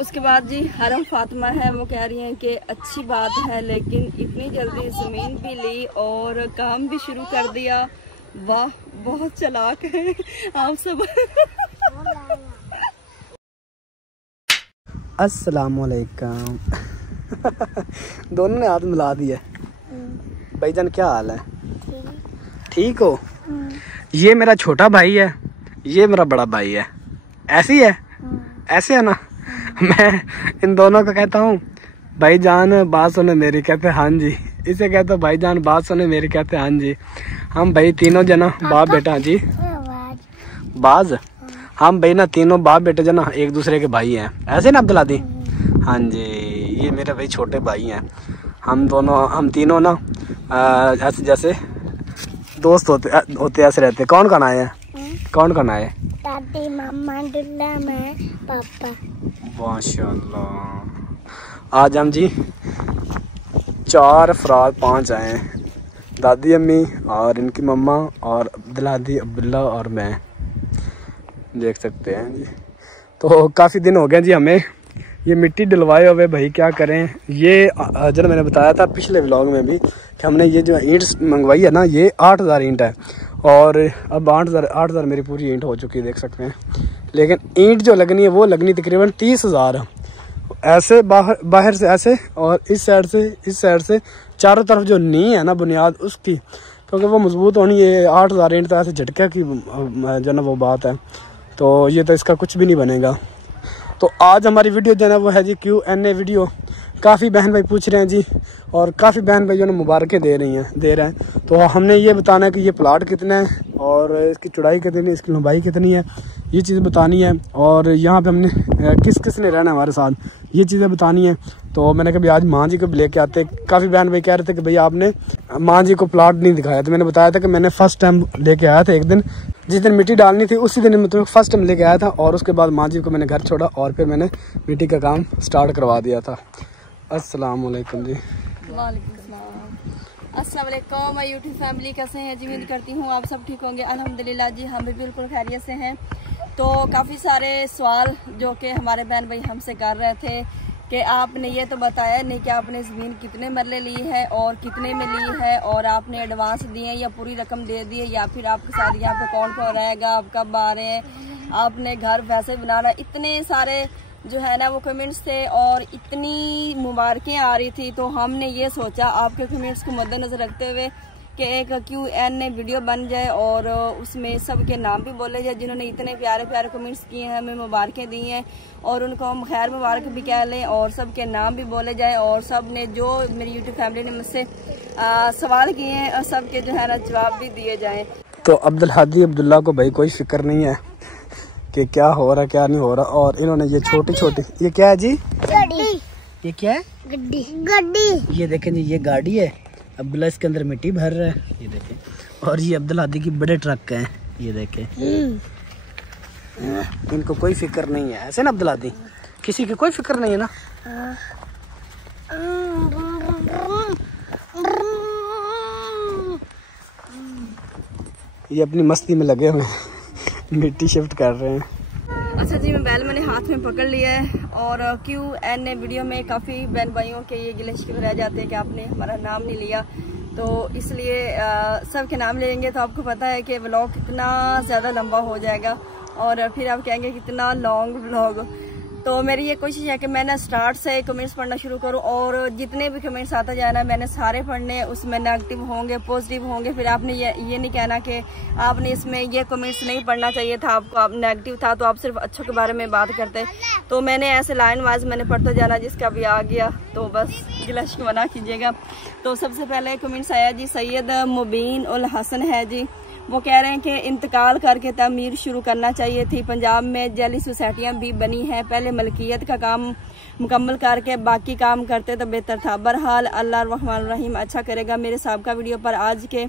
उसके बाद जी हरम फातिमा है, वो कह रही हैं कि अच्छी बात है लेकिन इतनी जल्दी ज़मीन भी ली और काम भी शुरू कर दिया। वाह बहुत चालाक है आप सब। अस्सलामुअलैकुम। दोनों ने हाथ मिला दिया। भाईजान क्या हाल है? ठीक हो? ये मेरा छोटा भाई है, ये मेरा बड़ा भाई है। ऐसी है? ऐसे है ना? मैं इन दोनों को कहता हूँ भाईजान बात सुने मेरी, कहते हाँ जी। इसे कहता हूँ भाईजान बात सुने मेरी, कहते हाँ जी। हम भाई तीनों जना बाप बेटा जी बाज, हम भाई ना तीनों बाप बेटे जना एक दूसरे के भाई हैं। ऐसे ना अब्दुल आदी? हाँ जी, ये मेरे भाई छोटे भाई हैं। हम तीनों ना ऐसे जैसे दोस्त होते ऐसे रहते। कौन कौन आए हैं? कौन आए? दादी, मामा, दुल्ला, मैं, पापा। माशाल्लाह। आज हम जी 4 अफराद 5 आए हैं। दादी अम्मी और इनकी मम्मा और अब्दुल्लादी, अब्दुल्ला और मैं, देख सकते हैं जी। तो काफ़ी दिन हो गए जी हमें ये मिट्टी डलवाए हुए। भाई क्या करें, ये जब मैंने बताया था पिछले व्लॉग में भी कि हमने ये जो ईंट मंगवाई है ना, ये 8000 ईंट है और अब 8000 मेरी पूरी ईंट हो चुकी है, देख सकते हैं। लेकिन ईंट जो लगनी है वो लगनी तकरीबन 30,000 ऐसे बाहर से ऐसे और इस साइड से चारों तरफ जो नींव है ना बुनियाद उसकी, क्योंकि वो मजबूत होनी है। 8000 ईंट तो ऐसे झटके की जो ना वो बात है, तो ये तो इसका कुछ भी नहीं बनेगा। तो आज हमारी वीडियो जो है वो है जी Q&A वीडियो। काफ़ी बहन भाई पूछ रहे हैं जी और काफ़ी बहन भाई जो है मुबारकें दे रहे हैं। तो हमने ये बताना है कि ये प्लाट कितना है और इसकी चौड़ाई कितनी है, इसकी लंबाई कितनी है, ये चीज़ बतानी है। और यहाँ पे हमने किस ने रहना है हमारे साथ, ये चीज़ें बतानी है। तो मैंने कभी आज माँ जी को भी लेके आते। काफ़ी बहन भाई कह रहे थे कि भैया आपने माँ जी को प्लाट नहीं दिखाया। तो मैंने बताया था कि मैंने फ़र्स्ट टाइम लेके आया था। एक दिन जिस दिन मिट्टी डालनी थी उसी दिन मैं तुम्हें फ़र्स्ट टाइम लेके आया था और उसके बाद माँ जी को मैंने घर छोड़ा और फिर मैंने मिट्टी का काम स्टार्ट करवा दिया था। अस्सलाम वालेकुम जी। वालेकुम सलाम। अस्सलाम वालेकुम माय यूट्यूब फैमिली, कैसे हैं जी? उम्मीद करती हूँ आप सब ठीक होंगे। अल्हम्दुलिल्लाह जी हम भी बिल्कुल खैरियत से हैं। तो काफ़ी सारे सवाल जो कि हमारे बहन भाई हमसे कर रहे थे कि आपने ये तो बताया नहीं कि आपने ज़मीन कितने मरले ली है और कितने में ली है और आपने एडवांस दिए या पूरी रकम दे दी है या फिर आपके साथ यहाँ पे कौन कौन रहेगा, आप कब आ रहे हैं, आपने घर वैसे बनाना। इतने सारे जो है ना वो कमेंट्स थे और इतनी मुबारकें आ रही थी। तो हमने ये सोचा आपके कमेंट्स को मद्देनज़र रखते हुए कि एक Q&A वीडियो बन जाए और उसमें सबके नाम भी बोले जाए जिन्होंने इतने प्यारे प्यारे कमेंट्स किए हैं, हमें मुबारकें दी हैं और उनको हम खैर मुबारक भी कह लें और सबके नाम भी बोले जाए और सब ने जो मेरी यूट्यूब फैमिली ने मुझसे सवाल किए हैं सबके जो है ना जवाब भी दिए जाएँ। तो अब्दुल हादी अब्दुल्ला को भाई कोई फिक्र नहीं है कि क्या हो रहा क्या नहीं हो रहा। और इन्होंने ये छोटी ये क्या है जी? गड्डी। ये क्या है? गड्डी। ये देखें जी, ये गाड़ी है। अब्दुल्ला इसके अंदर मिट्टी भर रहा है, ये देखें। और ये अब्दुल हादी की बड़े ट्रक हैं, ये देखें। इनको कोई फिक्र नहीं है, ऐसे ना अब्दुल हादी? किसी की कोई फिक्र नहीं है ना? ये अपनी मस्ती में लगे हुए हैं, मिट्टी शिफ्ट कर रहे हैं। अच्छा जी, मोबाइल मैंने हाथ में पकड़ लिया है और Q&A वीडियो में काफ़ी बहन भाइयों के ये गिले शिकवे रह जाते हैं कि आपने हमारा नाम नहीं लिया, तो इसलिए सब के नाम लेंगे तो आपको पता है कि व्लॉग कितना ज़्यादा लंबा हो जाएगा और फिर आप कहेंगे कितना लॉन्ग व्लॉग। तो मेरी ये कोशिश है कि मैं ना स्टार्ट से कमेंट्स पढ़ना शुरू करूं और जितने भी कमेंट्स आता जाना मैंने सारे पढ़ने, उसमें नेगेटिव होंगे पॉजिटिव होंगे। फिर आपने ये नहीं कहना कि आपने इसमें ये कमेंट्स नहीं पढ़ना चाहिए था, आपको आप नेगेटिव था तो आप सिर्फ अच्छों के बारे में बात करते। तो मैंने ऐसे लाइन वाइज मैंने पढ़ते जाना, जिसका भी आ गया तो बस गिला शिकवा ना कीजिएगा। तो सबसे पहले कमेंट्स आया जी सैयद मुबीन उल हसन है जी, वो कह रहे हैं कि इंतकाल करके तमीर शुरू करना चाहिए थी। पंजाब में जैली सोसाइटियाँ भी बनी हैं, पहले मलकियत का काम मुकम्मल करके बाकी काम करते तो बेहतर था। बहरहाल अल्लाह रहमान रहीम अच्छा करेगा। मेरे साहब का वीडियो पर आज के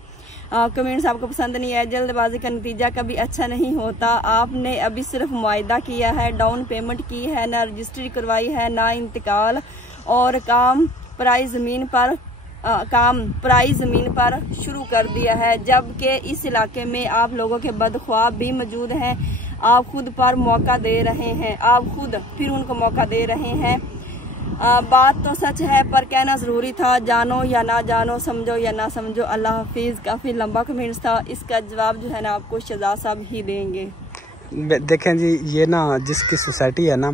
कमेंट्स आपको पसंद नहीं आए। जल्दबाजी का नतीजा कभी अच्छा नहीं होता। आपने अभी सिर्फ मुआयदा किया है, डाउन पेमेंट की है, ना रजिस्ट्री करवाई है, ना इंतकाल और काम पराई ज़मीन पर शुरू कर दिया है, जबकि इस इलाके में आप लोगों के बदख्वाह भी मौजूद हैं। आप खुद पर मौका दे रहे हैं, आप खुद फिर उनको मौका दे रहे हैं। बात तो सच है पर कहना ज़रूरी था, जानो या ना जानो, समझो या ना समझो। अल्लाह हाफिज़। काफ़ी लंबा कमेंट्स था, इसका जवाब जो है ना आपको शहजाद साहब ही देंगे। देखें जी, ये ना जिसकी सोसाइटी है ना,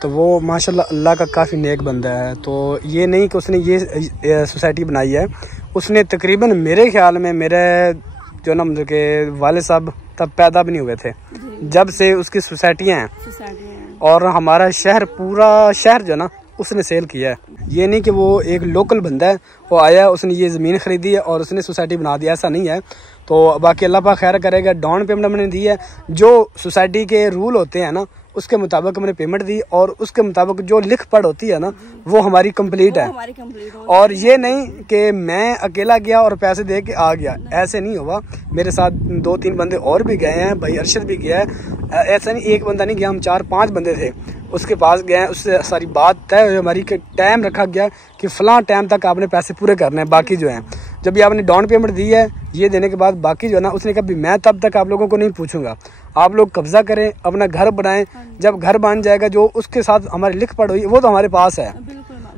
तो वो माशाल्लाह अल्लाह का काफ़ी नेक बंदा है। तो ये नहीं कि उसने ये सोसाइटी बनाई है, उसने तकरीबन मेरे ख्याल में मेरे जो ना मतलब के वाले साहब तब पैदा भी नहीं हुए थे जब से उसकी सोसाइटियाँ हैं। और हमारा शहर, पूरा शहर जो ना उसने सेल किया है। ये नहीं कि वो एक लोकल बंदा है, वो आया उसने ये ज़मीन ख़रीदी है और उसने सोसाइटी बना दी, ऐसा नहीं है। तो बाकी अल्लाह पाक खैर करेगा। डाउन पेमेंट हमने दी है, जो सोसाइटी के रूल होते हैं ना उसके मुताबिक हमने पेमेंट दी, और उसके मुताबिक जो लिख पढ़ होती है ना वो हमारी कंप्लीट है। और ये नहीं कि मैं अकेला गया और पैसे दे के आ गया, ऐसे नहीं हुआ। मेरे साथ 2-3 बंदे और भी गए हैं, भाई अरशद भी गया है। ऐसा नहीं एक बंदा नहीं गया, हम 4-5 बंदे थे, उसके पास गए, उससे सारी बात तय हमारी के टाइम रखा गया कि फ़लाँ टाइम तक आपने पैसे पूरे करने हैं। बाकी जो है जब ये आपने डाउन पेमेंट दी है, ये देने के बाद बाकी जो है ना उसने कहा भी मैं तब तक आप लोगों को नहीं पूछूंगा, आप लोग कब्जा करें, अपना घर बनाएं। जब घर बन जाएगा, जो उसके साथ हमारी लिख पढ़ हुई वो तो हमारे पास है,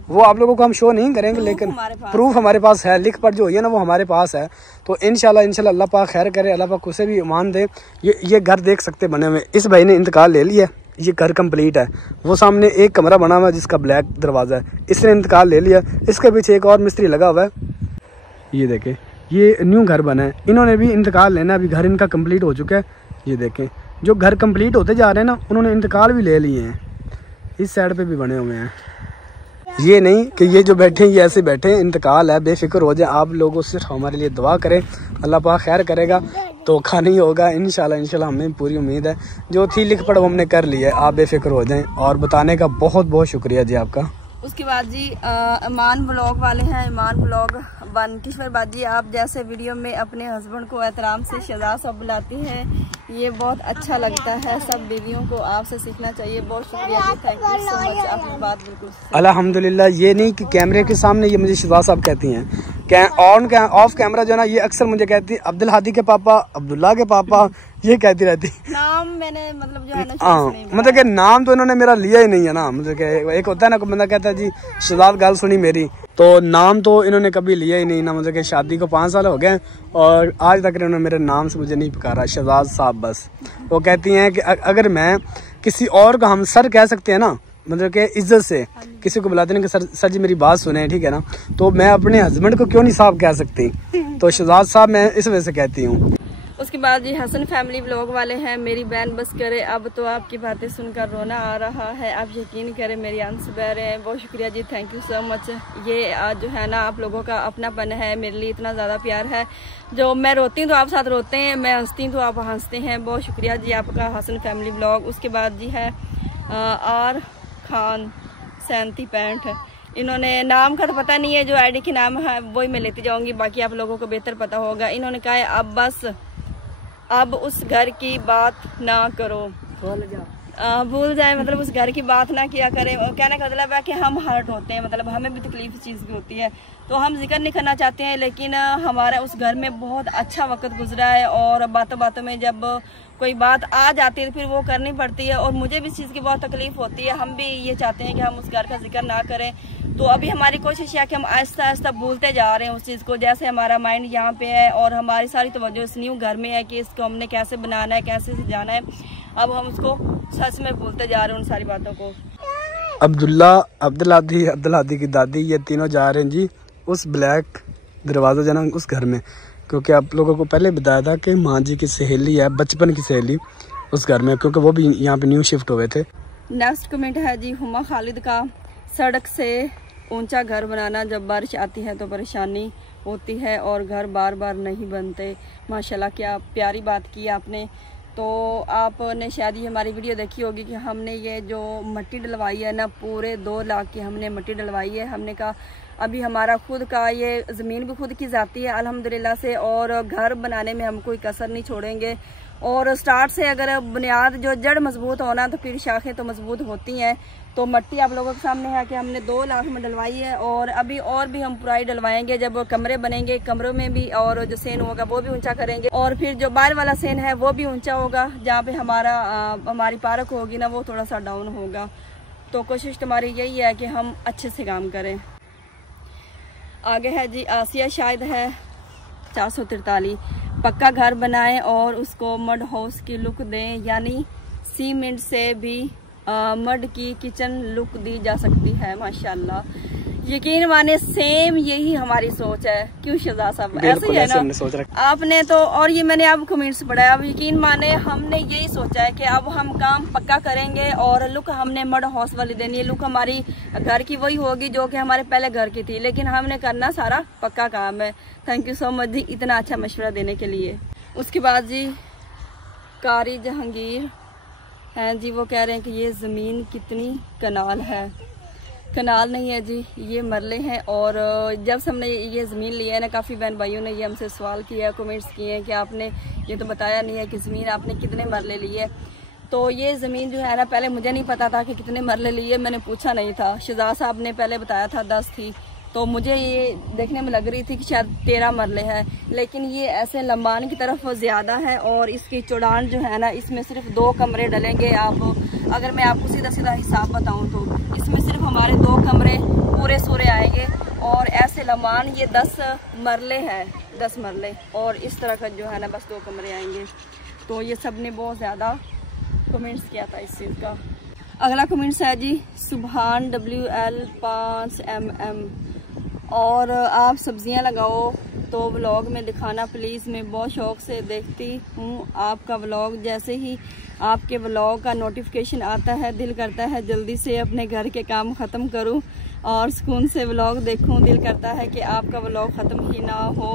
वो आप लोगों को हम शो नहीं करेंगे, लेकिन प्रूफ हमारे पास है, लिख पढ़ जो हुई है ना वो हमारे पास है। तो इंशाल्लाह अल्लाह पाक खैर करे, अल्लाह पाक उसे भी ईमान दे। ये घर देख सकते बने हुए, इस भाई ने इंतकाल ले लिया, ये घर कंप्लीट है। वो सामने एक कमरा बना हुआ है जिसका ब्लैक दरवाज़ा है, इसने इंतकाल ले लिया। इसके पीछे एक और मिस्त्री लगा हुआ है, ये देखें, ये न्यू घर बना है, इन्होंने भी इंतकाल लेना, अभी घर इनका कंप्लीट हो चुका है। ये देखें, जो घर कंप्लीट होते जा रहे हैं ना उन्होंने इंतकाल भी ले लिए हैं। इस साइड पे भी बने हुए हैं। ये नहीं कि ये जो बैठे हैं ये ऐसे बैठे हैं, इंतकाल है, बेफिक्र हो जाए। आप लोगों सिर्फ हमारे लिए दुआ करें, अल्लाह पाक खैर करेगा, धोखा नहीं होगा इंशाल्लाह। हमें पूरी उम्मीद है, जो थी लिख पढ़ हमने कर ली है, आप बेफिक्र हो जाएं। और बताने का बहुत बहुत शुक्रिया जी आपका। उसके बाद जी ईमान ब्लॉग वाले हैं, ईमान ब्लॉग बन किश्वर बाजी, आप जैसे वीडियो में अपने हस्बैंड को एहतराम से शहजाद साहब बुलाती हैं, ये बहुत अच्छा लगता है। सब बीवियों को आपसे सीखना चाहिए। बहुत शुक्रिया जी, थैंक यू सो मच, आपकी बात बिल्कुल अल्हम्दुलिल्लाह। ये नहीं कि कैमरे के सामने ये मुझे शहजाद साहब कहती हैं, ऑफ कैमरा जो है ना ये अक्सर मुझे कहती है अब्दुल हादी के पापा, अब्दुल्ला के पापा, ये कहती रहती। नाम मैंने मतलब जो है ना, हाँ मतलब कि नाम तो इन्होंने मेरा लिया ही नहीं है ना। मतलब कि एक होता है ना, कोई बंदा कहता है जी शहजाद गाल सुनी मेरी, तो नाम तो इन्होंने कभी लिया ही नहीं ना। मतलब कि शादी को 5 साल हो गए और आज तक इन्होंने मेरे नाम से मुझे नहीं पुकारा, शहजाद साहब बस। वो कहती हैं कि अगर मैं किसी और को हम सर कह सकते हैं ना, मतलब कि इज्जत से किसी को बुलाते हैं कि सर जी मेरी बात सुने, ठीक है ना, तो मैं अपने हस्बैंड को क्यों नहीं साहब कह सकती। तो शहजाद साहब मैं इस वजह से कहती हूँ। उसके बाद जी हसन फैमिली ब्लॉग वाले हैं, मेरी बहन बस करे, अब तो आपकी बातें सुनकर रोना आ रहा है, आप यकीन करें मेरी आंसू बह रहे हैं। बहुत शुक्रिया जी, थैंक यू सो मच। ये जो है ना आप लोगों का अपनापन है, मेरे लिए इतना ज़्यादा प्यार है। जो मैं रोती हूँ तो आप साथ रोते हैं, मैं हंसती हूँ तो आप हंसते हैं। बहुत शुक्रिया जी आपका, हसन फैमिली ब्लॉग। उसके बाद जी है आर खान 3765, इन्होंने नाम का तो पता नहीं है, जो आईडी के नाम है वही मैं लेती जाऊंगी, बाकी आप लोगों को बेहतर पता होगा। इन्होंने कहा है अब बस अब उस घर की बात ना करो, भूल जाए, मतलब उस घर की बात ना किया करें। कहने का मतलब है कि हम हर्ट होते हैं, मतलब हमें भी तकलीफ इस चीज़ की होती है, तो हम जिक्र नहीं करना चाहते हैं, लेकिन हमारा उस घर में बहुत अच्छा वक्त गुजरा है और बातों बातों में जब कोई बात आ जाती है तो फिर वो करनी पड़ती है, और मुझे भी इस चीज़ की बहुत तकलीफ होती है। हम भी ये चाहते हैं कि हम उस घर का जिक्र ना करें, तो अभी हमारी कोशिश है कि हम आहिस्ता आहिस्ता भूलते जा रहे हैं उस चीज़ को। जैसे हमारा माइंड यहाँ पे है और हमारी सारी तवज्जो इस न्यू घर में है कि इसको हमने कैसे बनाना है, कैसे सजाना है, अब हम उसको सच में भूलते जा रहे हैं उन सारी बातों को। अब्दुल्ला, अब्दुल हादी की दादी, ये तीनों जा रहे हैं जी उस ब्लैक दरवाज़ा जाना उस घर में, क्योंकि आप लोगों को पहले बताया था कि माँ जी की सहेली है, बचपन की सहेली उस घर में, क्योंकि वो भी यहाँ पे न्यू शिफ्ट हुए थे। नेक्स्ट कमेंट है जी हुमा खालिद का, सड़क से ऊंचा घर बनाना, जब बारिश आती है तो परेशानी होती है और घर बार बार नहीं बनते। माशाल्लाह क्या प्यारी बात की आपने। तो आपने शायद ये हमारी वीडियो देखी होगी कि हमने ये जो मिट्टी डलवाई है ना, पूरे 2 लाख की हमने मिट्टी डलवाई है। हमने कहा अभी हमारा खुद का ये ज़मीन भी खुद की जाती है अल्हम्दुलिल्लाह से, और घर बनाने में हम कोई कसर नहीं छोड़ेंगे। और स्टार्ट से अगर बुनियाद जो जड़ मजबूत होना तो फिर शाखें तो मजबूत होती हैं। तो मिट्टी आप लोगों के सामने है कि हमने 2 लाख में डलवाई है और अभी और भी हम पुराई डलवाएंगे जब कमरे बनेंगे, कमरों में भी, और जो सेन होगा वो भी ऊंचा करेंगे और फिर जो बाहर वाला सेन है वो भी ऊंचा होगा। जहाँ पे हमारी पार्क होगी ना वो थोड़ा सा डाउन होगा। तो कोशिश तुम्हारी यही है कि हम अच्छे से काम करें। आगे है जी आसिया शायद है 443, पक्का घर बनाएं और उसको मड हाउस की लुक दें, यानी सीमेंट से भी मड की किचन लुक दी जा सकती है। माशाल्लाह, यकीन माने सेम यही हमारी सोच है। क्यों शहजाद साहब, ऐसे ही है ना आपने तो। और ये मैंने अब कमेंट्स पढ़ा है, अब यकीन माने हमने यही सोचा है कि अब हम काम पक्का करेंगे और लुक हमने मड हाउस वाली देनी है। लुक हमारी घर की वही होगी जो कि हमारे पहले घर की थी, लेकिन हमने करना सारा पक्का काम है। थैंक यू सो मच जी इतना अच्छा मशवरा देने के लिए। उसके बाद जी कारी जहांगीर हैं जी, वो कह रहे हैं कि ये ज़मीन कितनी कनाल है। कनाल नहीं है जी, ये मरले हैं। और जब से हमने ये ज़मीन लिया है ना, काफ़ी बहन भाइयों ने ये हमसे सवाल किया, कमेंट्स किए हैं कि आपने ये तो बताया नहीं है कि ज़मीन आपने कितने मरले लिए। तो ये ज़मीन जो है ना, पहले मुझे नहीं पता था कि कितने मरले लिए, मैंने पूछा नहीं था। शहजाद साहब ने पहले बताया था 10 थी, तो मुझे ये देखने में लग रही थी कि शायद 13 मरले हैं, लेकिन ये ऐसे लंबान की तरफ ज़्यादा है। और इसकी चौड़ान जो है ना, इसमें सिर्फ 2 कमरे डलेंगे। अगर मैं आपको सीधा सीधा हिसाब बताऊं तो इसमें सिर्फ हमारे 2 कमरे पूरे सूरे आएंगे और ऐसे लंबान ये 10 मरले हैं, 10 मरले, और इस तरह का जो है ना बस 2 कमरे आएंगे। तो ये सब ने बहुत ज़्यादा कमेंट्स किया था इस चीज़ का। अगला कमेंट्स है जी सुभान WL 5mm, और आप सब्जियां लगाओ तो व्लॉग में दिखाना प्लीज़, मैं बहुत शौक़ से देखती हूँ आपका व्लॉग। जैसे ही आपके व्लॉग का नोटिफिकेशन आता है दिल करता है जल्दी से अपने घर के काम ख़त्म करूँ और सुकून से व्लॉग देखूँ। दिल करता है कि आपका व्लॉग ख़त्म ही ना हो,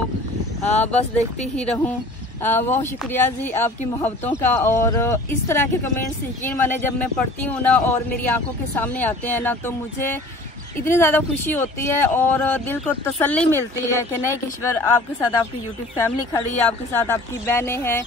बस देखती ही रहूँ। बहुत शुक्रिया जी आपकी मोहब्बतों का। और इस तरह के कमेंट्स यकीन माने जब मैं पढ़ती हूँ ना और मेरी आंखों के सामने आते हैं ना, तो मुझे इतनी ज़्यादा खुशी होती है और दिल को तसल्ली मिलती है कि नहीं किश्वर, आपके साथ आपकी यूट्यूब फैमिली खड़ी है, आपके साथ आपकी बहनें हैं,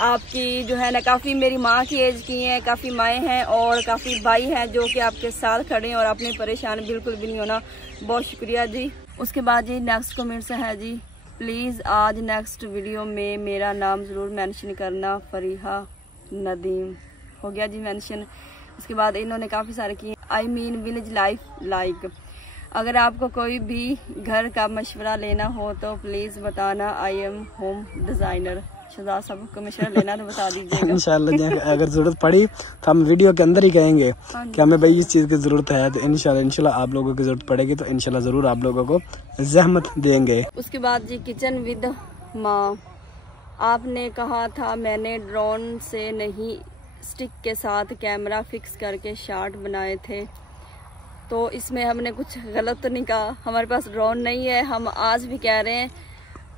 आपकी जो है ना काफ़ी मेरी माँ की एज की हैं, काफ़ी माएँ हैं और काफ़ी भाई हैं जो कि आपके साथ खड़े हैं और आपने परेशान बिल्कुल भी नहीं होना। बहुत शुक्रिया जी। उसके बाद जी नेक्स्ट कमेंट्स है जी, प्लीज़ आज नेक्स्ट वीडियो में मेरा नाम ज़रूर मेंशन करना, फरीहा नदीम। हो गया जी मेंशन। उसके बाद इन्होंने काफ़ी सारे किए, I mean village life like. अगर आपको कोई भी घर का मशवरा लेना हो तो प्लीज़ बताना, I am home designer. Shahzad साहब को मशवरा लेना तो बता दीजिएगा। इंशाल्लाह अगर ज़रूरत पड़ी तो हम वीडियो के अंदर ही कहेंगे कि हमें भाई इस चीज़ की ज़रूरत है, तो इंशाल्लाह आप लोगों की ज़रूरत पड़ेगी तो इंशाल्लाह ज़रूर आप लोगों को ज़हमत देंगे। उसके बाद जी किचन विद माँ, आपने कहा था मैंने ड्रोन से नहीं स्टिक के साथ कैमरा फिक्स करके शॉट बनाए थे, तो इसमें हमने कुछ गलत तो नहीं कहा? हमारे पास ड्रोन नहीं है, हम आज भी कह रहे हैं।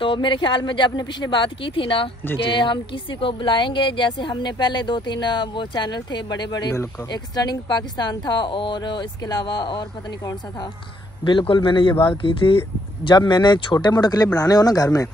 तो मेरे ख्याल में जब आपने पिछली बात की थी ना कि हम किसी को बुलाएंगे, जैसे हमने पहले 2-3 वो चैनल थे बड़े बड़े, एक स्टर्निंग पाकिस्तान था और इसके अलावा और पता नहीं कौन सा था। बिल्कुल मैंने ये बात की थी, जब मैंने छोटे मोटे क्लिप बनाने हो ना घर में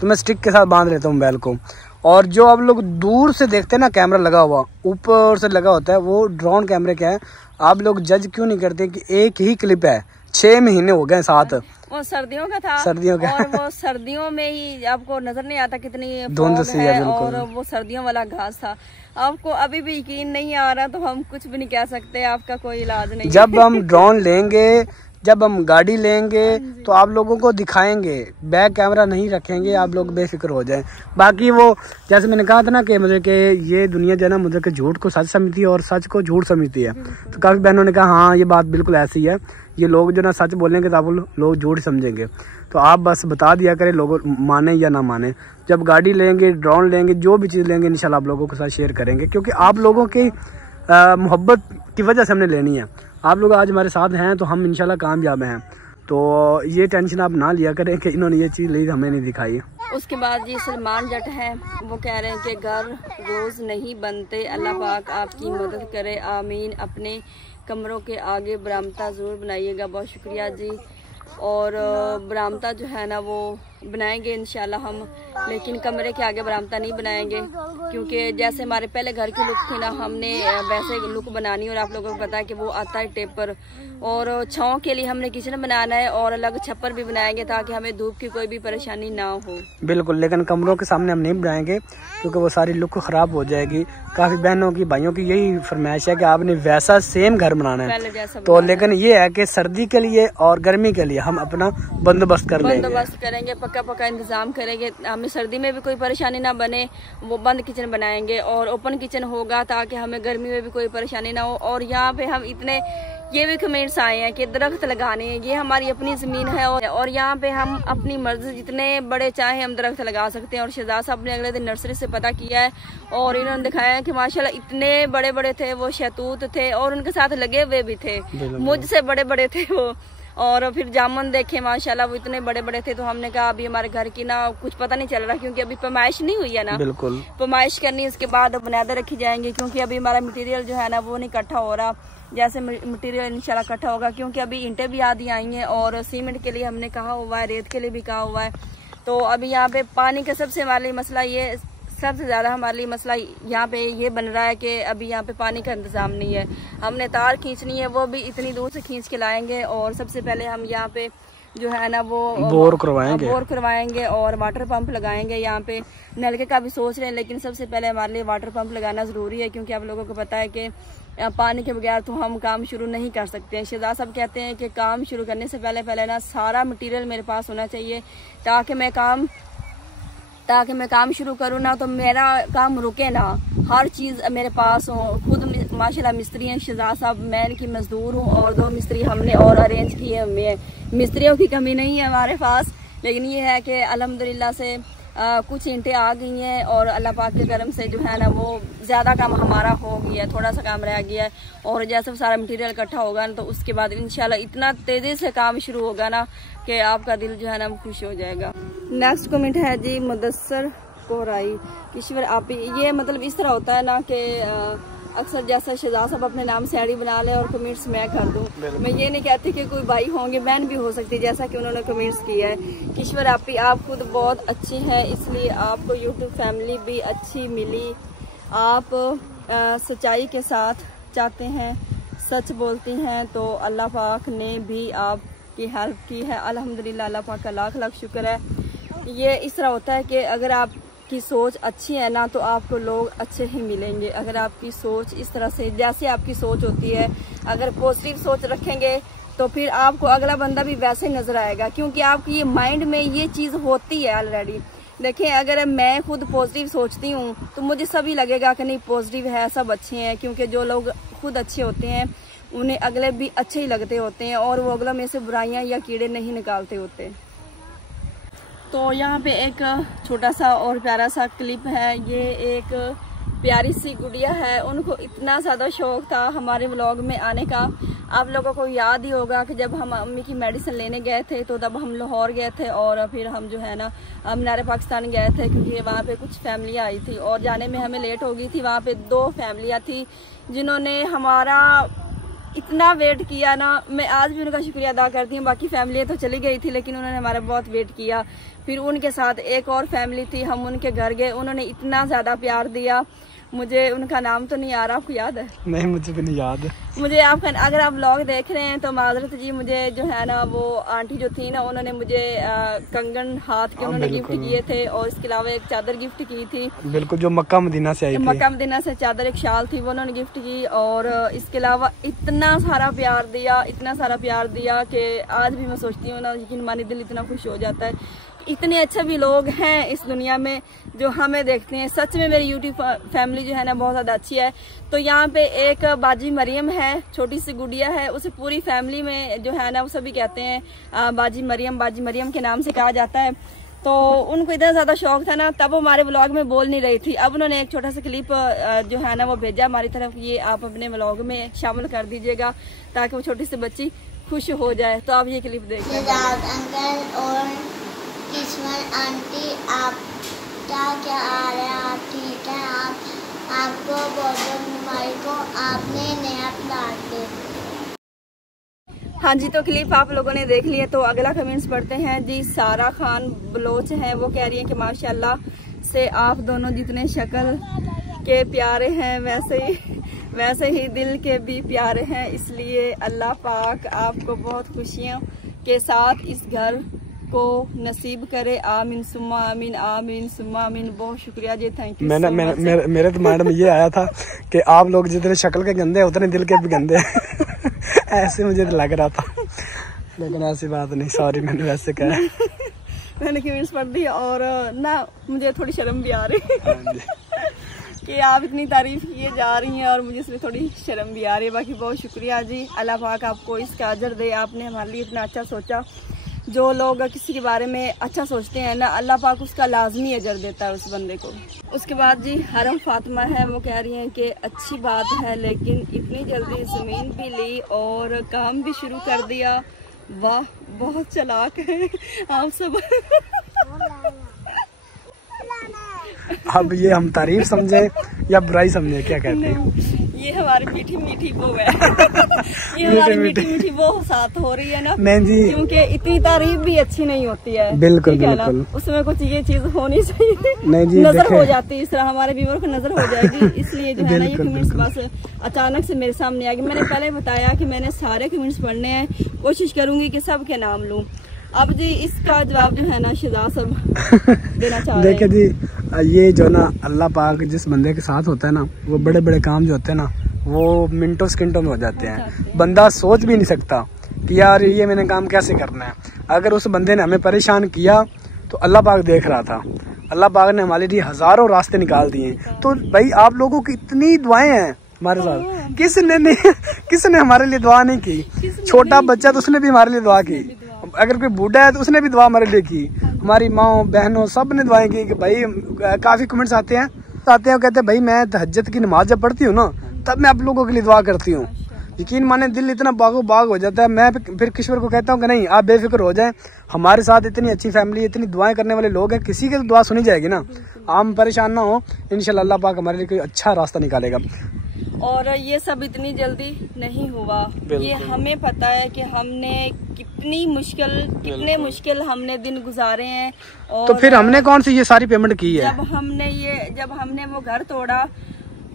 तो मैं स्टिक के साथ बांध लेता हूँ मोबाइल को, और जो आप लोग दूर से देखते हैं ना कैमरा लगा हुआ ऊपर से लगा होता है, वो ड्रोन कैमरे का है। आप लोग जज क्यों नहीं करते कि एक ही क्लिप है, 6 महीने हो गए साथ, वो सर्दियों का था, सर्दियों का, और वो सर्दियों में ही आपको नजर नहीं आता कितनी धुंध सी है, और वो सर्दियों वाला घास था। आपको अभी भी यकीन नहीं आ रहा तो हम कुछ भी नहीं कह सकते, आपका कोई इलाज नहीं। जब हम ड्रोन लेंगे, जब हम गाड़ी लेंगे तो आप लोगों को दिखाएंगे, बैक कैमरा नहीं रखेंगे, आप लोग बेफिक्र हो जाएं। बाकी वो जैसे मैंने कहा था ना कि मुझे कि ये दुनिया जो है ना मुझे कि झूठ को सच समझती है और सच को झूठ समझती है, तो काफ़ी बहनों ने कहा हाँ ये बात बिल्कुल ऐसी है, ये लोग जो ना सच बोलेंगे तो आप लोग झूठ समझेंगे। तो आप बस बता दिया करें, लोग माने या ना माने। जब गाड़ी लेंगे, ड्रोन लेंगे, जो भी चीज़ लेंगे इंशाल्लाह आप लोगों के साथ शेयर करेंगे, क्योंकि आप लोगों की मोहब्बत की वजह से हमने लेनी है। आप लोग आज हमारे साथ हैं तो हम इंशाल्लाह कामयाब हैं, तो ये टेंशन आप ना लिया करें कि इन्होंने ये चीज़ ली हमें नहीं दिखाई। उसके बाद जी सलमान जट हैं, वो कह रहे हैं कि घर रोज़ नहीं बनते, अल्लाह पाक आपकी मदद करे, आमीन। अपने कमरों के आगे बरामदा ज़रूर बनाइएगा। बहुत शुक्रिया जी। और बरामदा जो है ना वो बनाएंगे इंशाल्लाह हम, लेकिन कमरे के आगे बरामदा नहीं बनाएंगे क्योंकि जैसे हमारे पहले घर की लुक थी ना, हमने वैसे लुक बनानी, और आप लोगों को पता है कि वो आता है टेपर। और छांव के लिए हमने किचन बनाना है और अलग छप्पर भी बनाएंगे ताकि हमें धूप की कोई भी परेशानी ना हो। बिल्कुल, लेकिन कमरों के सामने हम नहीं बनाएंगे क्योंकि वो सारी लुक खराब हो जाएगी। काफी बहनों की भाइयों की यही फरमाइश है कि आपने वैसा सेम घर बनाना है। तो लेकिन ये है कि सर्दी के लिए और गर्मी के लिए हम अपना बंदोबस्त करेंगे, पक्का इंतजाम करेंगे। हमें सर्दी में भी कोई परेशानी ना बने, वो बंद किचन बनाएंगे और ओपन किचन होगा ताकि हमें गर्मी में भी कोई परेशानी ना हो। और यहाँ पे हम इतने ये भी कमेंट्स आए हैं कि दरख्त लगाने, ये हमारी अपनी ज़मीन है और यहाँ पे हम अपनी मर्जी जितने बड़े चाहे हम दरख्त लगा सकते हैं। और शहजाद साहब ने अगले दिन नर्सरी से पता किया है और इन्होंने दिखाया है कि माशाल्लाह इतने बड़े बड़े थे वो, शहतूत थे और उनके साथ लगे हुए भी थे, मुझसे बड़े बड़े थे वो। और फिर जामुन देखे माशाल्लाह वो इतने बड़े बड़े थे। तो हमने कहा अभी हमारे घर की ना कुछ पता नहीं चल रहा क्योंकि अभी पैमाइश नहीं हुई है ना। बिल्कुल पैमाइश करनी, उसके बाद बुनियादें रखी जाएंगी क्योंकि अभी हमारा मटेरियल जो है ना वो नहीं इकट्ठा हो रहा। जैसे मटेरियल इंशाल्लाह इकट्ठा होगा, क्योंकि अभी ईंटें भी आधी आई हैं और सीमेंट के लिए हमने कहा हुआ है, रेत के लिए भी कहा हुआ है। तो अभी यहाँ पे पानी का सबसे हमारे लिए मसला, ये सबसे ज़्यादा हमारे लिए मसला यहाँ पे ये बन रहा है कि अभी यहाँ पे पानी का इंतज़ाम नहीं है। हमने तार खींचनी है, वो भी इतनी दूर से खींच के लाएंगे और सबसे पहले हम यहाँ पे जो है ना वो बोर करवाएंगे और वाटर पंप लगाएंगे। यहाँ पे नलके का भी सोच रहे हैं, लेकिन सबसे पहले हमारे लिए वाटर पंप लगाना ज़रूरी है क्योंकि आप लोगों को पता है कि पानी के बगैर तो हम काम शुरू नहीं कर सकते हैं। शहजाद साहब कहते हैं कि काम शुरू करने से पहले ना सारा मटेरियल मेरे पास होना चाहिए ताकि मैं काम शुरू करूँ ना तो मेरा काम रुके ना, हर चीज़ मेरे पास हो। खुद माशाल्लाह मिस्त्री हैं शहजाद साहब, मैं इनकी मजदूर हूँ और 2 मिस्त्री हमने और अरेंज किए हुए हैं। मिस्त्रियों की कमी नहीं है हमारे पास, लेकिन ये है कि अल्हम्दुलिल्लाह से कुछ ईंटें आ गई हैं और अल्लाह पाक के करम से जो है ना वो ज़्यादा काम हमारा हो गया है, थोड़ा सा काम रह गया है। और जैसे वो सारा मटेरियल इकट्ठा होगा ना तो उसके बाद इंशाल्लाह इतना तेज़ी से काम शुरू होगा ना कि आपका दिल जो है ना वो खुश हो जाएगा। नेक्स्ट कमेंट है जी मुदस्सर कोहराई किश्वर आप, ये मतलब इस तरह होता है ना कि अक्सर जैसा शहजाद साहब अपने नाम से आईडी बना ले और कमेंट्स मैं कर दूं। मैं ये नहीं कहती कि कोई भाई होंगे, बहन भी हो सकती है जैसा कि उन्होंने कमेंट्स किया है। किश्वर आपी, आप खुद बहुत अच्छी हैं इसलिए आपको यूट्यूब फैमिली भी अच्छी मिली। आप सच्चाई के साथ चाहते हैं, सच बोलती हैं तो अल्लाह पाक ने भी आपकी हेल्प की है। अल्हम्दुलिल्लाह, अल्लाह पाक का लाख लाख शुक्र है। ये इस तरह होता है कि अगर आप की सोच अच्छी है ना तो आपको लोग अच्छे ही मिलेंगे। अगर आपकी सोच इस तरह से, जैसे आपकी सोच होती है, अगर पॉजिटिव सोच रखेंगे तो फिर आपको अगला बंदा भी वैसे नजर आएगा क्योंकि आपकी ये माइंड में ये चीज़ होती है ऑलरेडी। देखिए, अगर मैं खुद पॉजिटिव सोचती हूँ तो मुझे सभी लगेगा कि नहीं पॉजिटिव है, सब अच्छे हैं, क्योंकि जो लोग खुद अच्छे होते हैं उन्हें अगले भी अच्छे ही लगते होते हैं और वो अगला में से बुराइयाँ या कीड़े नहीं निकालते होते। तो यहाँ पे एक छोटा सा और प्यारा सा क्लिप है। ये एक प्यारी सी गुड़िया है, उनको इतना ज़्यादा शौक था हमारे व्लॉग में आने का। आप लोगों को याद ही होगा कि जब हम अम्मी की मेडिसिन लेने गए थे तो तब हम लाहौर गए थे और फिर हम जो है ना मीनार पाकिस्तान गए थे क्योंकि वहाँ पे कुछ फैमिलियाँ आई थी और जाने में हमें लेट हो गई थी। वहाँ पे 2 फैमिलियाँ थी जिन्होंने हमारा इतना वेट किया ना, मैं आज भी उनका शुक्रिया अदा करती हूँ। बाकी फैमिलियाँ तो चली गई थी लेकिन उन्होंने हमारा बहुत वेट किया। फिर उनके साथ एक और फैमिली थी, हम उनके घर गए, उन्होंने इतना ज़्यादा प्यार दिया। मुझे उनका नाम तो नहीं आ रहा, आपको याद है? नहीं, मुझे भी नहीं याद। मुझे आपका, अगर आप व्लॉग देख रहे हैं तो माजरत जी, मुझे जो है ना वो आंटी जो थी ना उन्होंने मुझे कंगन हाथ के उन्होंने गिफ्ट किए थे और इसके अलावा एक चादर गिफ्ट की थी। बिल्कुल, जो मक्का मदीना से आई थी। मक्का मदीना से चादर, एक शाल थी वो उन्होंने गिफ्ट की। और इसके अलावा इतना सारा प्यार दिया, इतना सारा प्यार दिया कि आज भी मैं सोचती हूँ ना, यकीन मानी दिल इतना खुश हो जाता है। इतने अच्छे भी लोग हैं इस दुनिया में जो हमें देखते हैं। सच में मेरी यूट्यूब फैमिली जो है ना बहुत ज़्यादा अच्छी है। तो यहाँ पे एक बाजी मरियम है, छोटी सी गुड़िया है, उसे पूरी फैमिली में जो है ना वो सभी कहते हैं बाजी मरियम के नाम से कहा जाता है। तो उनको इतना ज़्यादा शौक था ना, तब वो हमारे व्लॉग में बोल नहीं रही थी। अब उन्होंने एक छोटा सा क्लिप जो है ना वो भेजा हमारी तरफ, ये आप अपने व्लॉग में शामिल कर दीजिएगा ताकि वो छोटी सी बच्ची खुश हो जाए। तो आप ये क्लिप देखिए। अंकल और किस्मत आंटी, आपका क्या आ रहा है? आप ठीक है? आपको बहुत मुबारक हो, आपने नया प्लाट ले। हाँ जी, तो क्लिप आप लोगों ने देख लिया। तो अगला कमेंट्स पढ़ते हैं जी। सारा खान बलोच हैं, वो कह रही है कि माशाल्लाह से आप दोनों जितने शक्ल के प्यारे हैं वैसे ही दिल के भी प्यारे हैं, इसलिए अल्लाह पाक आपको बहुत खुशियों के साथ इस घर को नसीब करे। आमीन सुम्मा आमीन, आमीन सुम्मा आमीन। बहुत शुक्रिया जी, थैंक यू। मेरे तो माइंड में ये आया था कि आप लोग जितने शक्ल के गंदे हैं उतने दिल के भी गंदे हैं ऐसे मुझे तो लग रहा था, लेकिन ऐसी बात नहीं, सॉरी मैंने वैसे कहा। मैंने कमेंट्स पढ़ दी और ना मुझे थोड़ी शर्म भी आ रही है कि आप इतनी तारीफ किए जा रही हैं और मुझे इसमें थोड़ी शर्म भी आ रही है। बाकी बहुत शुक्रिया जी, अल्लाह पाक आपको इसका अजर दे। आपने हमारे लिए इतना अच्छा सोचा। जो लोग किसी के बारे में अच्छा सोचते हैं ना, अल्लाह पाक उसका लाजमी अजर देता है उस बंदे को। उसके बाद जी हरम फातिमा है, वो कह रही हैं कि अच्छी बात है लेकिन इतनी जल्दी ज़मीन भी ली और काम भी शुरू कर दिया। वाह, बहुत चालाक है आप सब। अब ये हम तारीफ समझे या बुराई समझे, क्या कहते हैं? ये हमारी मीठी मीठी वो है ये हमारी मीठी मीठी वो साथ हो रही है ना। नहीं जी, क्योंकि इतनी तारीफ भी अच्छी नहीं होती है। बिल्कुल बिल्कुल, उसमें कुछ ये चीज होनी चाहिए। नहीं जी, नजर हो जाती है इस तरह, हमारे व्यूअर को नजर हो जाएगी, इसलिए जो है ना ये कमेंट्स बस अचानक से मेरे सामने आ गए। मैंने पहले बताया कि मैंने सारे कमेंट्स पढ़ने हैं, कोशिश करूंगी कि सबके नाम लूं। अब जी इसका जवाब जो है ना शहजाद सब देना चाह रहे हैं। देखिए जी, ये जो ना अल्लाह पाक जिस बंदे के साथ होता है ना, वो बड़े बड़े काम जो होते हैं ना वो मिनटों सेकंडों में हो जाते हैं। बंदा सोच भी नहीं सकता कि यार ये मैंने काम कैसे करना है। अगर उस बंदे ने हमें परेशान किया तो अल्लाह पाक देख रहा था, अल्लाह पाक ने हमारे लिए हजारों रास्ते निकाल दिए। तो भाई आप लोगों की इतनी दुआएं हैं हमारे साथ, किसने हमारे लिए दुआ नहीं की? छोटा बच्चा तो उसने भी हमारे लिए दुआ की, अगर कोई बूढ़ा है तो उसने भी दुआ हमारे लिए की, हमारी माँ बहनों सब ने दुआएं की। कि भाई काफी कमेंट्स आते हैं कहते हैं भाई मैं तहज्जुद की नमाज जब पढ़ती हूँ ना तब मैं आप लोगों के लिए दुआ करती हूँ। यकीन माने दिल इतना बागो बाग हो जाता है। मैं फिर किश्वर को कहता हूँ कि नहीं आप बेफिक्र हो जाएं, हमारे साथ इतनी अच्छी फैमिली, इतनी दुआएं करने वाले लोग हैं, किसी की तो दुआ सुनी जाएगी ना। आप परेशान ना हो, इंशाल्लाह अल्लाह पाक हमारे लिए कोई अच्छा रास्ता निकालेगा। और ये सब इतनी जल्दी नहीं हुआ, ये हमें पता है कि हमने कितने मुश्किल हमने दिन गुजारे हैं। और तो फिर हमने कौन सी ये सारी पेमेंट की है? जब हमने वो घर तोड़ा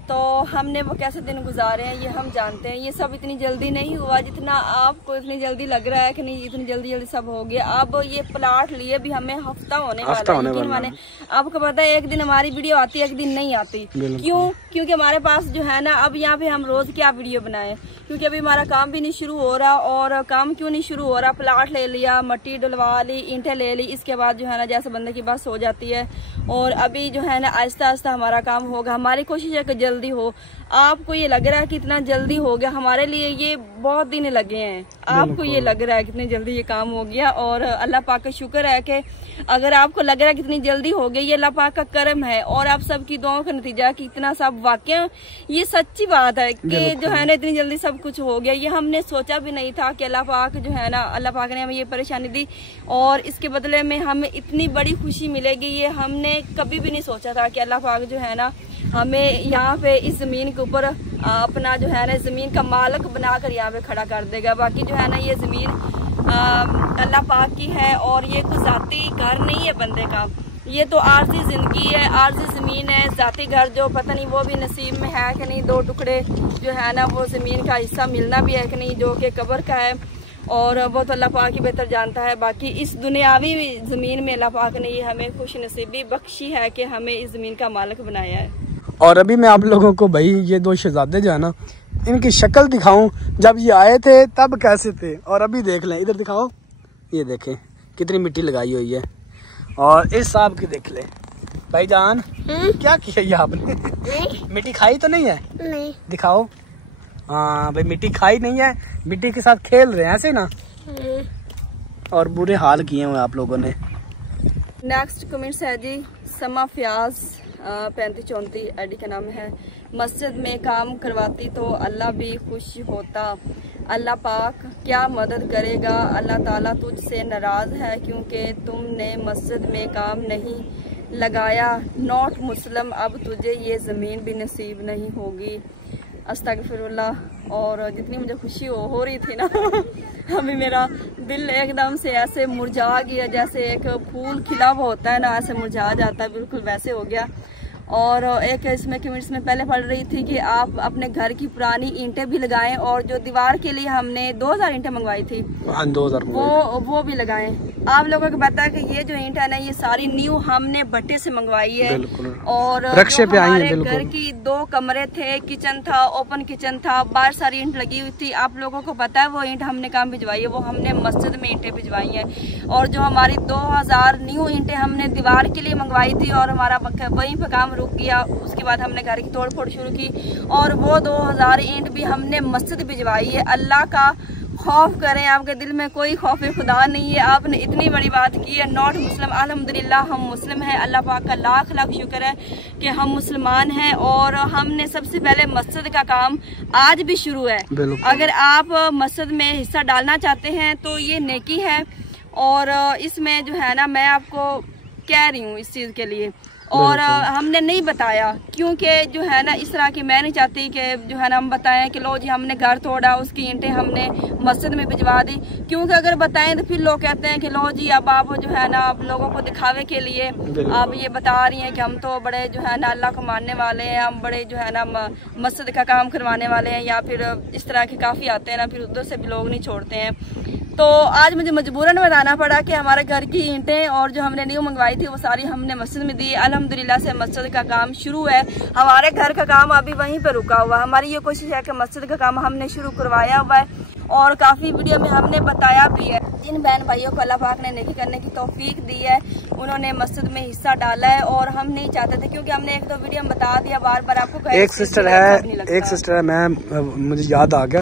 तो हमने वो कैसे दिन गुजारे हैं ये हम जानते हैं। ये सब इतनी जल्दी नहीं हुआ जितना आपको इतनी जल्दी लग रहा है कि नहीं इतनी जल्दी सब हो गया। अब ये प्लाट लिए भी हमें हफ्ता होने वाला है। आपको पता है एक दिन हमारी वीडियो आती है, एक दिन नहीं आती। क्यों? क्योंकि हमारे पास जो है ना अब यहाँ पे हम रोज क्या वीडियो बनाए, क्योंकि अभी हमारा काम भी नहीं शुरू हो रहा। और काम क्यों नहीं शुरू हो रहा? प्लाट ले लिया, मट्टी डलवा ली, ईंटें ले ली, इसके बाद जो है ना जैसे बंदे की बस हो जाती है। और अभी जो है ना आहिस्ता आहिस्ता हमारा काम होगा। हमारी कोशिश है कि जल्दी हो। आपको ये लग रहा है कि इतना जल्दी हो गया, हमारे लिए ये बहुत दिन लगे हैं। आपको ये लग रहा है कितनी जल्दी ये काम हो गया। और अल्लाह पाक का शुक्र है कि अगर आपको लग रहा है कितनी जल्दी हो गई, ये अल्लाह पाक का करम है और आप सबकी दुआओं का नतीजा कि इतना सब वाकई ये सच्ची बात है कि जो है ना इतनी जल्दी सब कुछ हो गया। ये हमने सोचा भी नहीं था कि अल्लाह पाक जो है ना अल्लाह पाक ने हमें ये परेशानी दी और इसके बदले में हमें इतनी बड़ी खुशी मिलेगी, ये हमने कभी भी नहीं सोचा था कि अल्लाह पाक जो है ना हमें यहाँ पे इस जमीन के ऊपर अपना जो है ना जमीन का मालिक बनाकर यहाँ पे खड़ा कर देगा। बाकी जो है ना ये जमीन अल्लाह पाक की है और ये कोई जाती घर नहीं है बंदे का, ये तो आर्जी जिंदगी है, आर्जी जमीन है। जाती घर जो पता नहीं वो भी नसीब में है कि नहीं, 2 टुकड़े जो है ना वो जमीन का हिस्सा मिलना भी है कि नहीं, जो कि कब्र का है और वो तो अल्लाह पाक ही बेहतर जानता है। बाकी इस दुनियावी जमीन में अल्लाह पाक ने ये हमें खुश नसीबी बख्शी है कि हमें इस जमीन का मालिक बनाया है। और अभी मैं आप लोगों को भाई ये 2 शहजादे जो है ना इनकी शक्ल दिखाऊं, जब ये आए थे तब कैसे थे और अभी देख लें। इधर दिखाओ, ये देखें कितनी मिट्टी लगाई हुई है। और इस साहब की देख ले भाईजान, क्या किया ये आपने? मिट्टी खाई तो नहीं है? नहीं। दिखाओ। हाँ भाई मिट्टी खाई नहीं है, मिट्टी के साथ खेल रहे हैं ऐसे ना। और बुरे हाल किए हुए आप लोगों ने। नेक्स्ट कमेंट्स है जी समा फयाज 3534 आईडी का नाम है। मस्जिद में काम करवाती तो अल्लाह भी खुश होता। अल्लाह पाक क्या मदद करेगा, अल्लाह ताला तुझसे नाराज़ है क्योंकि तुमने मस्जिद में काम नहीं लगाया। नॉट मुस्लिम, अब तुझे ये ज़मीन भी नसीब नहीं होगी। अस्तगफिरुल्लाह। और जितनी मुझे खुशी हो रही थी ना अभी मेरा दिल एकदम से ऐसे मुरझा गया, जैसे एक फूल खिला हुआ होता है ना, ऐसे मुरझा जाता है, बिल्कुल वैसे हो गया। और एक इसमें कमेंट्स में पहले पढ़ रही थी कि आप अपने घर की पुरानी ईंटें भी लगाएं, और जो दीवार के लिए हमने 2000 ईंटें मंगवाई थी 2000 वो भी लगाएं। आप लोगों को पता है कि ये जो ईंट है ना, ये सारी न्यू हमने भट्टे से मंगवाई है। और रक्षे पे आई है। घर की 2 कमरे थे, किचन था, ओपन किचन था, बाहर सारी ईंट लगी हुई थी। आप लोगों को पता है वो ईंट हमने कहाँ भिजवाई है, वो हमने मस्जिद में ईंटें भिजवाई हैं। और जो हमारी 2000 न्यू ईंटें हमने दीवार के लिए मंगवाई थी, और हमारा वहीं पर काम रुक गया। उसके बाद हमने घर की तोड़ फोड़ शुरू की, और वो 2000 ईंट भी हमने मस्जिद भिजवाई है। अल्लाह का खौफ करें, आपके दिल में कोई खौफ खुदा नहीं है। आपने इतनी बड़ी बात की है, नॉट मुस्लिम। अल्हम्दुलिल्लाह हम मुस्लिम हैं, अल्लाह पाक का लाख लाख शुक्र है कि हम मुसलमान हैं। और हमने सबसे पहले मस्जिद का काम आज भी शुरू है। अगर आप मस्जिद में हिस्सा डालना चाहते हैं तो ये नेकी है, और इसमें जो है ना, मैं आपको कह रही हूँ इस चीज़ के लिए। और हमने नहीं बताया, क्योंकि जो है ना, इस तरह की मैं नहीं चाहती कि जो है ना हम बताएं कि लो जी हमने घर तोड़ा, उसकी ईंटें हमने मस्जिद में भिजवा दी। क्योंकि अगर बताएं तो फिर लोग कहते हैं कि लो जी अब आप जो है ना, आप लोगों को दिखावे के लिए आप ये बता रही हैं कि हम तो बड़े जो है ना अल्लाह को मानने वाले हैं, हम बड़े जो है ना मस्जिद का काम करवाने वाले हैं, या फिर इस तरह के काफ़ी आते हैं ना, फिर उधर से भी लोग नहीं छोड़ते हैं। तो आज मुझे मजबूरन बताना पड़ा कि हमारे घर की ईंटें और जो हमने न्यू मंगवाई थी वो सारी हमने मस्जिद में दी। अल्हम्दुलिल्लाह से मस्जिद का काम शुरू है। हमारे घर का काम अभी वहीं पे रुका हुआ। हमारी ये कोशिश है कि मस्जिद का काम हमने शुरू करवाया हुआ है, और काफ़ी वीडियो में हमने बताया भी है। जिन बहन भाइयों को अल्लाह पाक ने नेकी करने की तौफीक दी है, उन्होंने मस्जिद में हिस्सा डाला है। और हम नहीं चाहते थे, क्योंकि हमने 1-2 वीडियो में बता दिया, बार बार आपको एक सिस्टर है, मैं मुझे याद आ गया,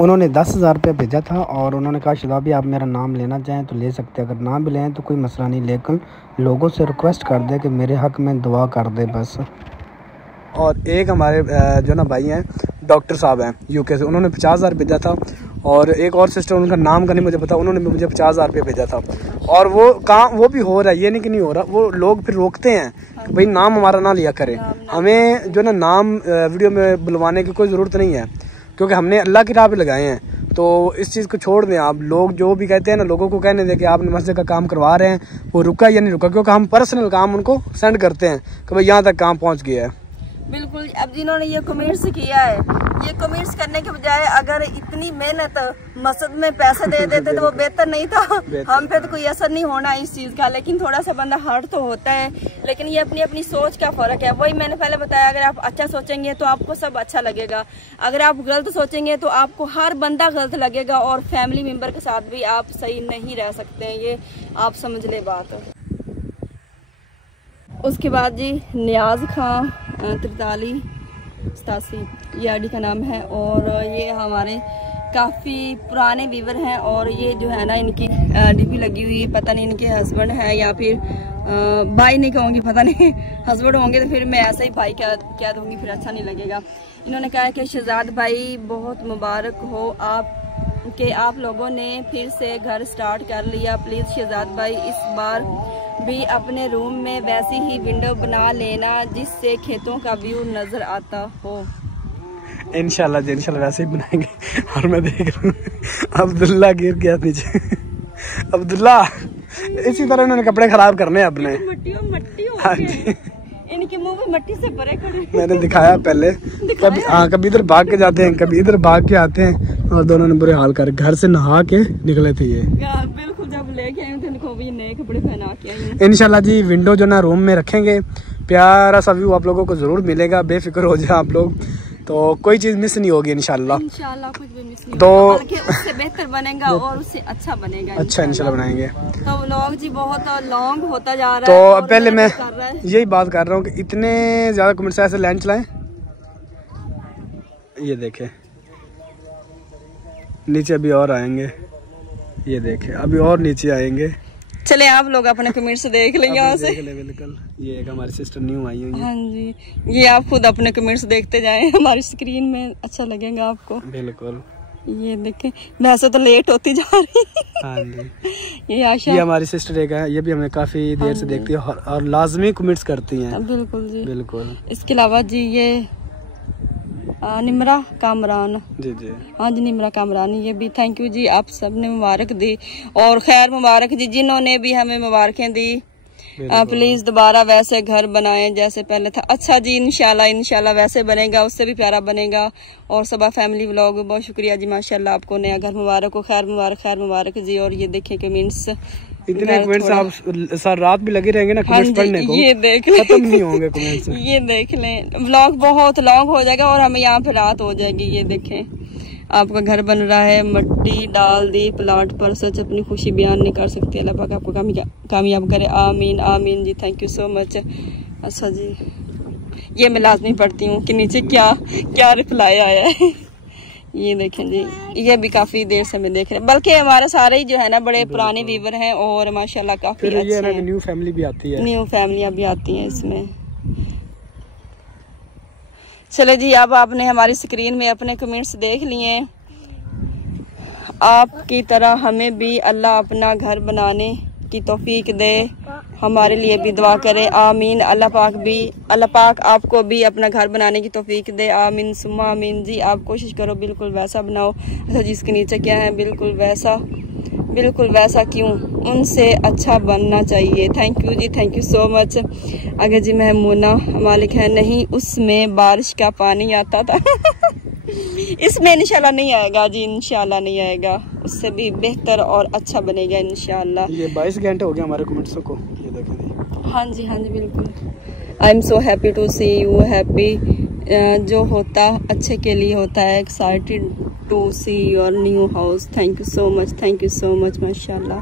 उन्होंने 10,000 रुपये भेजा था, और उन्होंने कहा शादाब भाई आप मेरा नाम लेना चाहें तो ले सकते हैं, अगर ना भी लें तो कोई मसला नहीं, लेकिन लोगों से रिक्वेस्ट कर दे कि मेरे हक़ में दुआ कर दे बस। और एक हमारे जो ना भाई हैं, डॉक्टर साहब हैं यूके से, उन्होंने 50,000 भेजा था। और एक और सिस्टर, उनका नाम का नहीं मुझे पता, उन्होंने मुझे 50,000 रुपये भेजा था। और वो काम वो भी हो रहा है, ये नहीं कि नहीं हो रहा। वो लोग फिर रोकते हैं कि भाई नाम हमारा ना लिया करें। हमें जो ना नाम वीडियो में बुलवाने की कोई ज़रूरत नहीं है, क्योंकि हमने अल्लाह की राह पे लगाए हैं। तो इस चीज़ को छोड़ दें आप। लोग जो भी कहते हैं ना, लोगों को कहने दें कि आपने मस्जिद का काम करवा रहे हैं, वो रुका या नहीं रुका, क्योंकि हम पर्सनल काम उनको सेंड करते हैं कि भाई यहाँ तक काम पहुँच गया है। बिल्कुल। अब जिन्होंने ये कमेंट्स किया है, ये कमेंट्स करने के बजाय अगर इतनी मेहनत मस्जिद में पैसे दे देते तो वो बेहतर नहीं था। हम पे तो कोई असर नहीं होना इस चीज़ का, लेकिन थोड़ा सा बंदा हर्ट तो होता है। लेकिन ये अपनी अपनी सोच का फ़र्क है। वही मैंने पहले बताया, अगर आप अच्छा सोचेंगे तो आपको सब अच्छा लगेगा, अगर आप गलत सोचेंगे तो आपको हर बंदा गलत लगेगा, और फैमिली मेम्बर के साथ भी आप सही नहीं रह सकते हैं। ये आप समझ ले बात। उसके बाद जी नियाज़ खां 4387 ये आईडी का नाम है, और ये हमारे काफ़ी पुराने व्यूवर हैं। और ये जो है ना, इनकी डीपी लगी हुई है, पता नहीं इनके हस्बैंड है या फिर भाई नहीं कहूँगी, पता नहीं हस्बैंड होंगे तो फिर मैं ऐसा ही भाई क्या दूँगी, फिर अच्छा नहीं लगेगा। इन्होंने कहा कि शहजाद भाई बहुत मुबारक हो आप लोगों ने फिर से घर स्टार्ट कर लिया। प्लीज़ शहजाद भाई इस बार भी अपने रूम में वैसी ही विंडो बना लेना जिससे खेतों का व्यू नजर आता हो। इंशाल्लाह जी, इंशाल्लाह वैसे ही बनाएंगे। और मैं देख रहा हूँ अब्दुल्ला गिर गया नीचे। अब्दुल्ला इसी तरह उन्होंने कपड़े खराब करने हैं अपने। हाँ जी, इनके मुंह में मट्टी से भरे खड़े। मैंने दिखाया पहले, कभी इधर भाग के जाते हैं, कभी इधर भाग के आते हैं, और दोनों ने बुरे हाल कर घर से नहा के निकले थे ये। बिल्कुल, जब लेके आए थे इनको भी नए कपड़े पहना के आए। इंशाल्लाह जी विंडो जो ना रूम में रखेंगे, प्यारा सा व्यू आप लोगों को जरूर मिलेगा, बेफिक्र हो जाए आप लोग, तो कोई चीज मिस नहीं होगी इंशाल्लाह। इंशाल्लाह कुछ भी मिस नहीं होगा, बल्कि उससे बेहतर बनेगा और उससे अच्छा बनेगा। अच्छा इंशाल्लाह बनाएंगे। तो व्लॉग जी बहुत लॉन्ग होता जा रहा है। तो अब पहले मैं यही बात कर रहा हूँ कि इतने ज्यादा कमेंट्स ऐसे लाइन चलाएं, ये देखे नीचे अभी और आएंगे, ये देखे अभी और नीचे आएंगे। चले आप लोग अपने कमेंट्स देख लें यहाँ से। बिल्कुल, ये एक हमारी सिस्टर न्यू आई हुई है। हाँ जी, ये आप खुद अपने कमेंट्स देखते जाएं, हमारी स्क्रीन में अच्छा लगेगा आपको। बिल्कुल, ये देखें वैसे तो लेट होती जा रही है। हाँ जी, ये आशा, ये हमारी सिस्टर एक है, ये भी हमें काफी देर से देखती है और लाजमी कमेंट्स करती हैं। बिल्कुल जी, बिल्कुल। इसके अलावा जी ये निमरा कामरान जी जी। हाँ जी, निमरा कामरान, ये भी थैंक यू जी, आप सबने मुबारक दी और खैर मुबारक जी जिन्होंने भी हमें मुबारकें दी। प्लीज दोबारा वैसे घर बनाएं जैसे पहले था। अच्छा जी, इंशाल्लाह वैसे बनेगा, उससे भी प्यारा बनेगा। और सबा फैमिली व्लॉग, बहुत शुक्रिया जी, माशाल्लाह आपको नया घर मुबारक हो, खैर मुबारक जी। और ये देखें कमेंट्स, इतने कमेंट्स आप सारी रात भी लगे रहेंगे ना कमेंट्स पढ़ने को, ये देख लें, खत्म नहीं होंगे कमेंट्स। ये देख लें, व्लॉग बहुत लॉन्ग हो जाएगा और हमें यहाँ पे रात हो जाएगी। ये देखें, आपका घर बन रहा है, मिट्टी डाल दी प्लाट पर, सच अपनी खुशी बयान नहीं कर सकती। अल्लाह पाक आपको कामयाब करे, आमीन आमीन जी, थैंक यू सो मच। अच्छा जी, ये मैं लाजमी पढ़ती हूँ कि नीचे क्या रिप्लाई आया है। ये देखें जी, ये भी काफी देर से मैं देख रहे हैं, बल्कि हमारा सारे ही जो है ना बड़े पुराने व्यूवर हैं और माशाल्लाह काफी अच्छे हैं। न्यू फैमिली भी आती है, न्यू फैमिलियां भी आती हैं इसमें। चलो जी, अब आपने हमारी स्क्रीन में अपने कमेंट्स देख लिए। आपकी तरह हमें भी अल्लाह अपना घर बनाने की तौफीक दे, हमारे लिए भी दुआ करे, आमीन। अल्लाह पाक आपको भी अपना घर बनाने की तौफीक दे, आमीन सुम्मा आमीन जी। आप कोशिश करो बिल्कुल वैसा बनाओ। अच्छा जी, इसके नीचे क्या है, बिल्कुल वैसा क्यों, उनसे अच्छा बनना चाहिए। थैंक यू जी, थैंक यू सो मच। अगर जी महमूना मालिक है, नहीं उसमें बारिश का पानी आता था। इसमें इंशाल्लाह नहीं आएगा जी, इंशाल्लाह नहीं आएगा, उससे भी बेहतर और अच्छा बनेगा इंशाल्लाह। ये 22 घंटे हो गए हमारे कमेंट्स को, ये देखें। हाँ जी बिल्कुल। I am so happy to see you happy, जो होता अच्छे के लिए होता है। Excited to see your new house, thank you so much माशाल्लाह।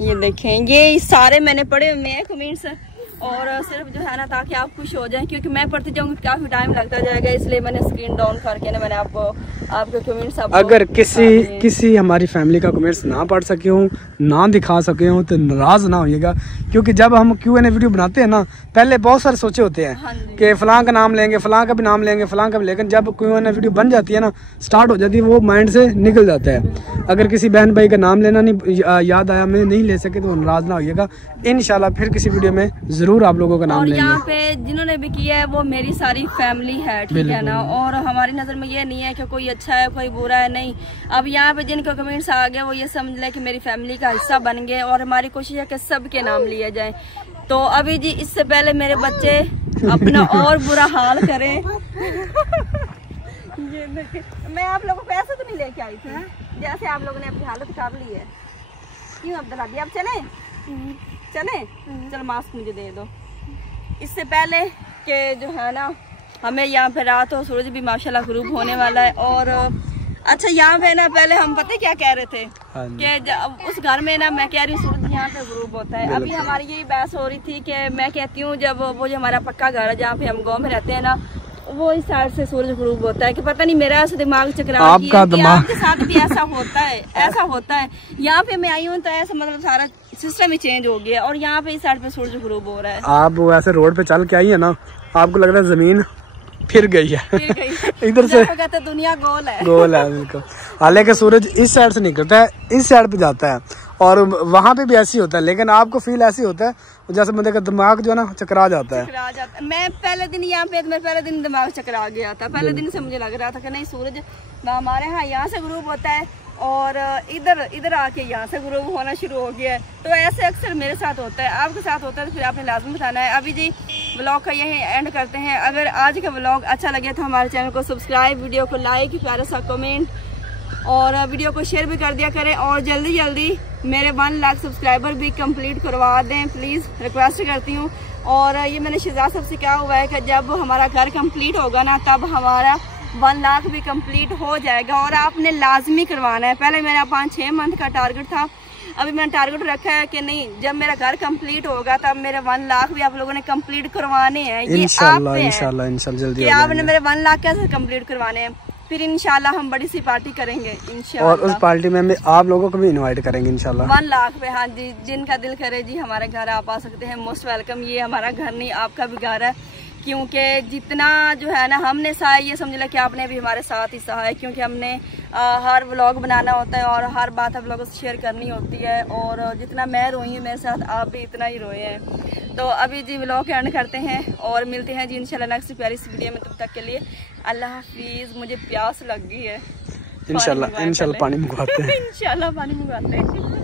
ये देखें, ये सारे मैंने पढ़े हुए हैं कमेंट्स, और सिर्फ जो है ना ताकि आप खुश हो जाएं, क्योंकि मैं पढ़ती जाऊंगी काफी टाइम लगता जाएगा, इसलिए मैंने स्क्रीन डाउन करके ना मैंने आपके कमेंट्स अगर किसी हमारी फैमिली का कमेंट्स ना पढ़ सके हो, ना दिखा सके हो, तो नाराज ना होइएगा, क्योंकि जब हम Q&A वीडियो बनाते हैं ना, पहले बहुत सारे सोचे होते हैं कि फलां का नाम लेंगे, फलां का भी नाम लेंगे, फलां का भी, लेकिन जब Q&A वीडियो बन जाती है ना, स्टार्ट हो जाती है, वो माइंड से निकल जाता है। अगर किसी बहन भाई का नाम लेना नहीं याद आया, मैं नहीं ले सके, तो नाराज ना होइएगा। इंशाल्लाह फिर किसी वीडियो में जरूर आप लोगों का नाम लेंगे। यहाँ पे जिन्होंने भी किया है वो मेरी सारी फैमिली है, ठीक है ना, और हमारी नजर में ये नहीं है कि कोई अच्छा है कोई बुरा है, नहीं। अब यहाँ पे जिनका कमेंट्स आ गया वो ये समझ ले कि मेरी फैमिली का हिस्सा बन गए, और हमारी कोशिश है कि सबके नाम लिए जाए। तो अभी जी इससे पहले मेरे बच्चे अपना और बुरा हाल करें। ये मैं आप लोगों को ऐसा तो नहीं लेके आई थी जैसे आप लोगों ने अपनी हालत कर ली है। क्यों अब्दुल्ला भी, अब चले चल मास्क मुझे दे दो। इससे पहले कि जो है ना हमें यहाँ पे रात हो, सूरज भी माशाल्लाह गुरूब होने वाला है। और अच्छा, यहाँ पे ना पहले हम पता क्या कह रहे थे कि उस घर में ना मैं कह रही हूँ सूरज यहाँ पे गुरूब होता है। अभी हमारी यही बहस हो रही थी कि मैं कहती हूँ जब वो जो हमारा पक्का घर है जहाँ पे हम गाँव में रहते हैं ना, वो इस साइड से सूरज गुरूब होता है। कि पता नहीं मेरा ऐसा दिमाग चकरा आपके साथ भी ऐसा होता है। यहाँ पे मैं आई हूँ तो ऐसा मतलब सारा सिस्टम ही चेंज हो गया, और यहाँ पे इस साइड पे सूरज गुरूब हो रहा है। आप वैसे रोड पे चल के आई है ना, आपको लग रहा है जमीन फिर गई है। इधर से कहते दुनिया गोल है बिल्कुल। हालांकि सूरज इस साइड से निकलता है, इस साइड पे जाता है, और वहाँ पे भी ऐसी होता है, लेकिन आपको फील ऐसी होता है जैसे बंदे का दिमाग जो है ना चकरा जाता है। मैं पहले दिन यहाँ पे, मैं पहले दिन दिमाग चकरा गया था। पहले दिन से मुझे लग रहा था कि नहीं सूरज हमारे यहाँ से ग्रुप होता है, और इधर आके यहाँ से ग्रुप होना शुरू हो गया है। तो ऐसे अक्सर मेरे साथ होता है, आपके साथ होता है, तो फिर आपने लाजमी बताना है। अभी जी व्लॉग का यही एंड करते हैं। अगर आज का व्लॉग अच्छा लगे तो हमारे चैनल को सब्सक्राइब, वीडियो को लाइक, प्यारा सा कमेंट, और वीडियो को शेयर भी कर दिया करें। और जल्दी मेरे 1 लाख सब्सक्राइबर भी कंप्लीट करवा दें, प्लीज़ रिक्वेस्ट करती हूँ। और ये मैंने शहजाद साहब से कहा हुआ है कि जब हमारा घर कंप्लीट होगा ना, तब हमारा 1 लाख भी कंप्लीट हो जाएगा, और आपने लाजमी करवाना है। पहले मेरा 5-6 मंथ का टारगेट था, अभी मैंने टारगेट रखा है कि नहीं, जब मेरा घर कंप्लीट होगा तब मेरे 1 लाख भी आप लोगों ने कंप्लीट करवाने हैं। ये इंशाल्लाह जल्दी आपने मेरे 1 लाख कैसे कंप्लीट करवाने हैं, फिर इंशाल्लाह हम बड़ी सी पार्टी करेंगे इंशाल्लाह। और उस पार्टी में आप लोगों को भी इनवाइट करेंगे इंशाल्लाह 1 लाख पे। हाँ जी, जिनका दिल करे जी हमारे घर आप आ सकते हैं, मोस्ट वेलकम। ये हमारा घर नहीं आपका भी घर है, क्योंकि जितना जो है ना हमने सहा ये समझ लें कि आपने भी हमारे साथ ही सहा है, क्योंकि हमने हर व्लॉग बनाना होता है और हर बात आप लोगों से शेयर करनी होती है। और जितना मैं रोई हूँ मेरे साथ, आप भी इतना ही रोए हैं। तो अभी जी व्लॉग के एंड करते हैं और मिलते हैं जी इंशाल्लाह नेक्स्ट प्यारी सी वीडियो में। तब तक के लिए अल्लाह हाफिज़। मुझे प्यास लग गई है, इंशाल्लाह पानी मंगवाते हैं। इंशाल्लाह पानी मंगवाते हैं।